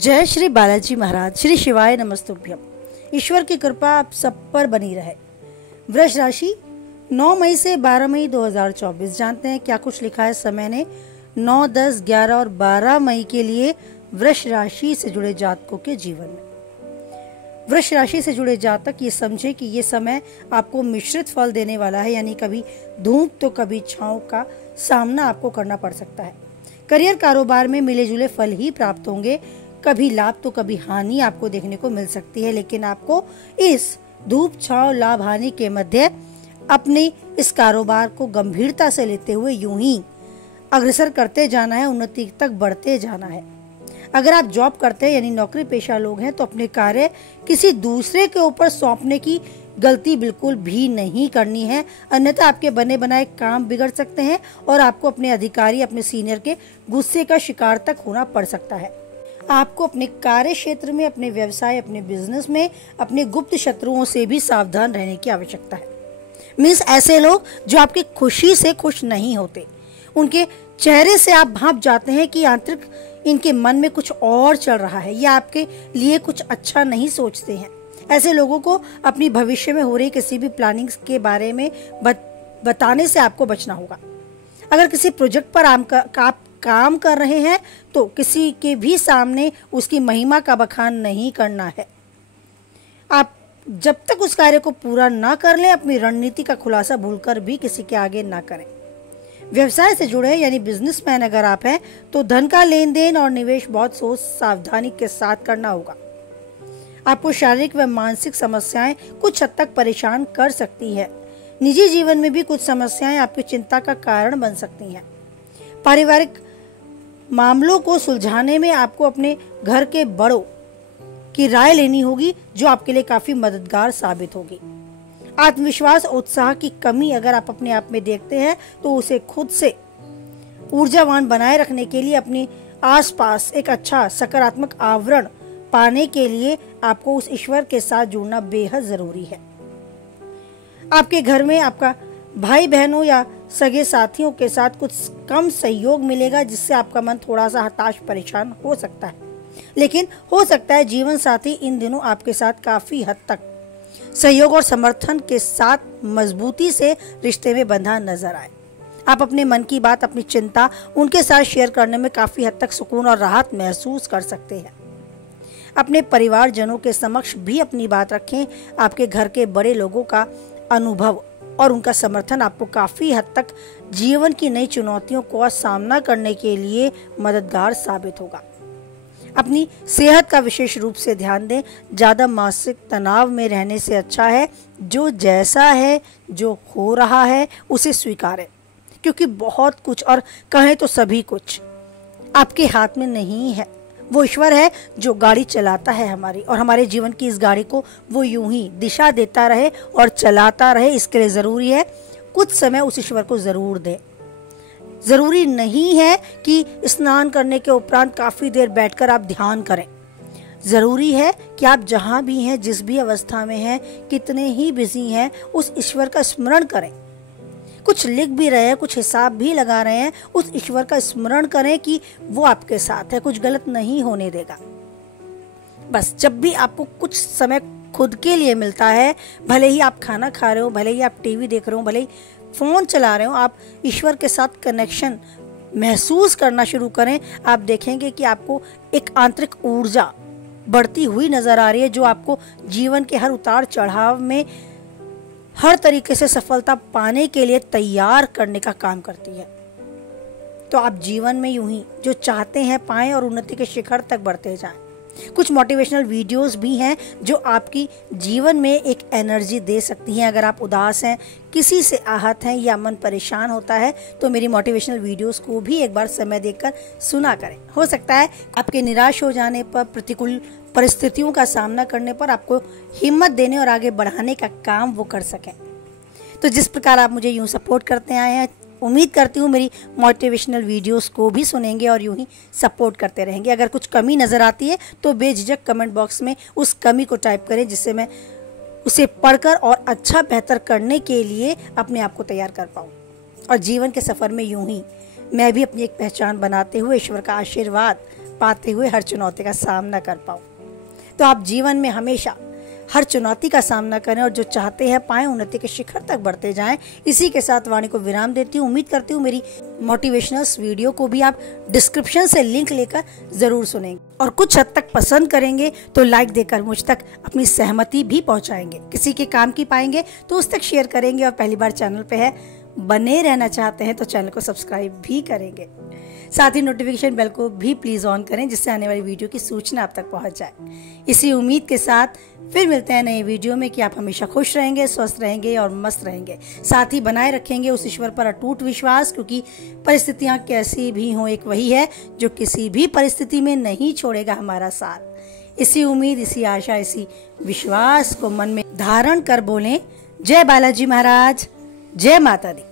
जय श्री बालाजी महाराज। श्री शिवाय नमस्तुभ्यम। ईश्वर की कृपा आप सब पर बनी रहे। वृष राशि 9 मई से 12 मई 2024। जानते हैं क्या कुछ लिखा है समय ने। 9, 10, 11 और 12 मई के लिए वृष राशि से जुड़े जातकों के जीवन में। वृष राशि से जुड़े जातक ये समझे कि ये समय आपको मिश्रित फल देने वाला है, यानी कभी धूप तो कभी छांव का सामना आपको करना पड़ सकता है। करियर कारोबार में मिले जुले फल ही प्राप्त होंगे। कभी लाभ तो कभी हानि आपको देखने को मिल सकती है, लेकिन आपको इस धूप छांव लाभ हानि के मध्य अपने इस कारोबार को गंभीरता से लेते हुए यूं ही अग्रसर करते जाना है, उन्नति तक बढ़ते जाना है। अगर आप जॉब करते हैं यानी नौकरी पेशा लोग हैं तो अपने कार्य किसी दूसरे के ऊपर सौंपने की गलती बिल्कुल भी नहीं करनी है, अन्यथा आपके बने बनाए काम बिगड़ सकते हैं और आपको अपने अधिकारी, अपने सीनियर के गुस्से का शिकार तक होना पड़ सकता है। आपको अपने कार्य क्षेत्र में, अपने व्यवसाय, अपने बिजनेस में अपने गुप्त शत्रुओं से भी सावधान रहने की आवश्यकता है। मीन्स ऐसे लोग जो आपकी खुशी से खुश नहीं होते, उनके चेहरे से आप भांप जाते हैं कि आंतरिक इनके मन में कुछ और चल रहा है या आपके लिए कुछ अच्छा नहीं सोचते हैं। ऐसे लोगों को अपनी भविष्य में हो रही किसी भी प्लानिंग के बारे में बताने से आपको बचना होगा। अगर किसी प्रोजेक्ट पर आप काम कर रहे हैं तो किसी के भी सामने उसकी महिमा का बखान नहीं करना है। आप जब तक उस कार्य को पूरा ना कर लें, अपनी रणनीति का खुलासा भूलकर भी किसी के आगे ना करें। व्यवसाय से जुड़े यानी बिजनेसमैन अगर आप हैं तो धन का लेन देन और निवेश बहुत सोच सावधानी के साथ करना होगा। आपको शारीरिक व मानसिक समस्याएं कुछ हद तक परेशान कर सकती है। निजी जीवन में भी कुछ समस्याएं आपकी चिंता का कारण बन सकती हैं। पारिवारिक मामलों को सुलझाने में आपको अपने घर के बड़ों की राय लेनी होगी, जो आपके लिए काफी मददगार साबित होगी। आत्मविश्वास, उत्साह की कमी अगर आप अपने आप में देखते हैं तो उसे खुद से ऊर्जावान बनाए रखने के लिए अपने आसपास एक अच्छा सकारात्मक आवरण पाने के लिए आपको उस ईश्वर के साथ जुड़ना बेहद जरूरी है। आपके घर में आपका भाई बहनों या सगे साथियों के साथ कुछ कम सहयोग मिलेगा, जिससे आपका मन थोड़ा सा हताश परेशान हो सकता है, लेकिन हो सकता है जीवन साथी इन दिनों आपके साथ काफी हद तक सहयोग और समर्थन के साथ मजबूती से रिश्ते में बंधा नजर आए। आप अपने मन की बात, अपनी चिंता उनके साथ शेयर करने में काफी हद तक सुकून और राहत महसूस कर सकते हैं। अपने परिवारजनों के समक्ष भी अपनी बात रखें। आपके घर के बड़े लोगों का अनुभव और उनका समर्थन आपको काफी हद तक जीवन की नई चुनौतियों का सामना करने के लिए मददगार साबित होगा। अपनी सेहत का विशेष रूप से ध्यान दें। ज्यादा मानसिक तनाव में रहने से अच्छा है जो जैसा है, जो हो रहा है उसे स्वीकारें, क्योंकि बहुत कुछ और कहें तो सभी कुछ आपके हाथ में नहीं है। वो ईश्वर है जो गाड़ी चलाता है हमारी, और हमारे जीवन की इस गाड़ी को वो यूं ही दिशा देता रहे और चलाता रहे। इसके लिए ज़रूरी है कुछ समय उस ईश्वर को ज़रूर दें। ज़रूरी नहीं है कि स्नान करने के उपरांत काफ़ी देर बैठकर आप ध्यान करें। ज़रूरी है कि आप जहाँ भी हैं, जिस भी अवस्था में हैं, कितने ही बिजी हैं, उस ईश्वर का स्मरण करें। कुछ लिख भी रहे हैं, कुछ हिसाब भी लगा रहे हैं, उस ईश्वर का स्मरण करें कि वो आपके साथ है, कुछ गलत नहीं होने देगा। बस जब भी आपको कुछ समय खुद के लिए मिलता है, भले ही आप खाना खा रहे हो, भले ही आप टीवी देख रहे हो, भले ही फोन चला रहे हो, आप ईश्वर के साथ कनेक्शन महसूस करना शुरू करें। आप देखेंगे कि आपको एक आंतरिक ऊर्जा बढ़ती हुई नजर आ रही है, जो आपको जीवन के हर उतार चढ़ाव में हर तरीके से सफलता पाने के लिए तैयार करने का काम करती है। तो आप जीवन में यूं ही जो चाहते हैं पाएं और उन्नति के शिखर तक बढ़ते जाएं। कुछ मोटिवेशनल वीडियोस भी हैं जो आपकी जीवन में एक एनर्जी दे सकती हैं। अगर आप उदास हैं, किसी से आहत हैं या मन परेशान होता है तो मेरी मोटिवेशनल वीडियोस को भी एक बार समय देकर सुना करें। हो सकता है आपके निराश हो जाने पर, प्रतिकूल परिस्थितियों का सामना करने पर आपको हिम्मत देने और आगे बढ़ाने का काम वो कर सकें। तो जिस प्रकार आप मुझे यूं सपोर्ट करते आए हैं, उम्मीद करती हूँ मेरी मोटिवेशनल वीडियोस को भी सुनेंगे और यूं ही सपोर्ट करते रहेंगे। अगर कुछ कमी नज़र आती है तो बेझिझक कमेंट बॉक्स में उस कमी को टाइप करें, जिससे मैं उसे पढ़कर और अच्छा बेहतर करने के लिए अपने आप को तैयार कर पाऊँ। और जीवन के सफ़र में यूं ही मैं भी अपनी एक पहचान बनाते हुए ईश्वर का आशीर्वाद पाते हुए हर चुनौती का सामना कर पाऊँ। तो आप जीवन में हमेशा हर चुनौती का सामना करें और जो चाहते हैं पाएं, उन्नति के शिखर तक बढ़ते जाएं। इसी के साथ वाणी को विराम देती हूँ। उम्मीद करती हूँ मेरी मोटिवेशनल वीडियो को भी आप डिस्क्रिप्शन से लिंक लेकर ज़रूर सुनेंगे और कुछ हद तक पसंद करेंगे तो लाइक देकर मुझ तक अपनी सहमति भी पहुँचाएंगे। किसी के काम की पाएंगे तो उस तक शेयर करेंगे और पहली बार चैनल पर है बने रहना चाहते हैं तो चैनल को सब्सक्राइब भी करेंगे। साथ ही नोटिफिकेशन बेल को भी प्लीज़ ऑन करें जिससे आने वाली वीडियो की सूचना आप तक पहुंच जाए। इसी उम्मीद के साथ फिर मिलते हैं नई वीडियो में कि आप हमेशा खुश रहेंगे, स्वस्थ रहेंगे और मस्त रहेंगे। साथ ही बनाए रखेंगे उस ईश्वर पर अटूट विश्वास, क्योंकि परिस्थितियां कैसी भी हों एक वही है जो किसी भी परिस्थिति में नहीं छोड़ेगा हमारा साथ। इसी उम्मीद, इसी आशा, इसी विश्वास को मन में धारण कर बोलें जय बालाजी महाराज, जय माता दी।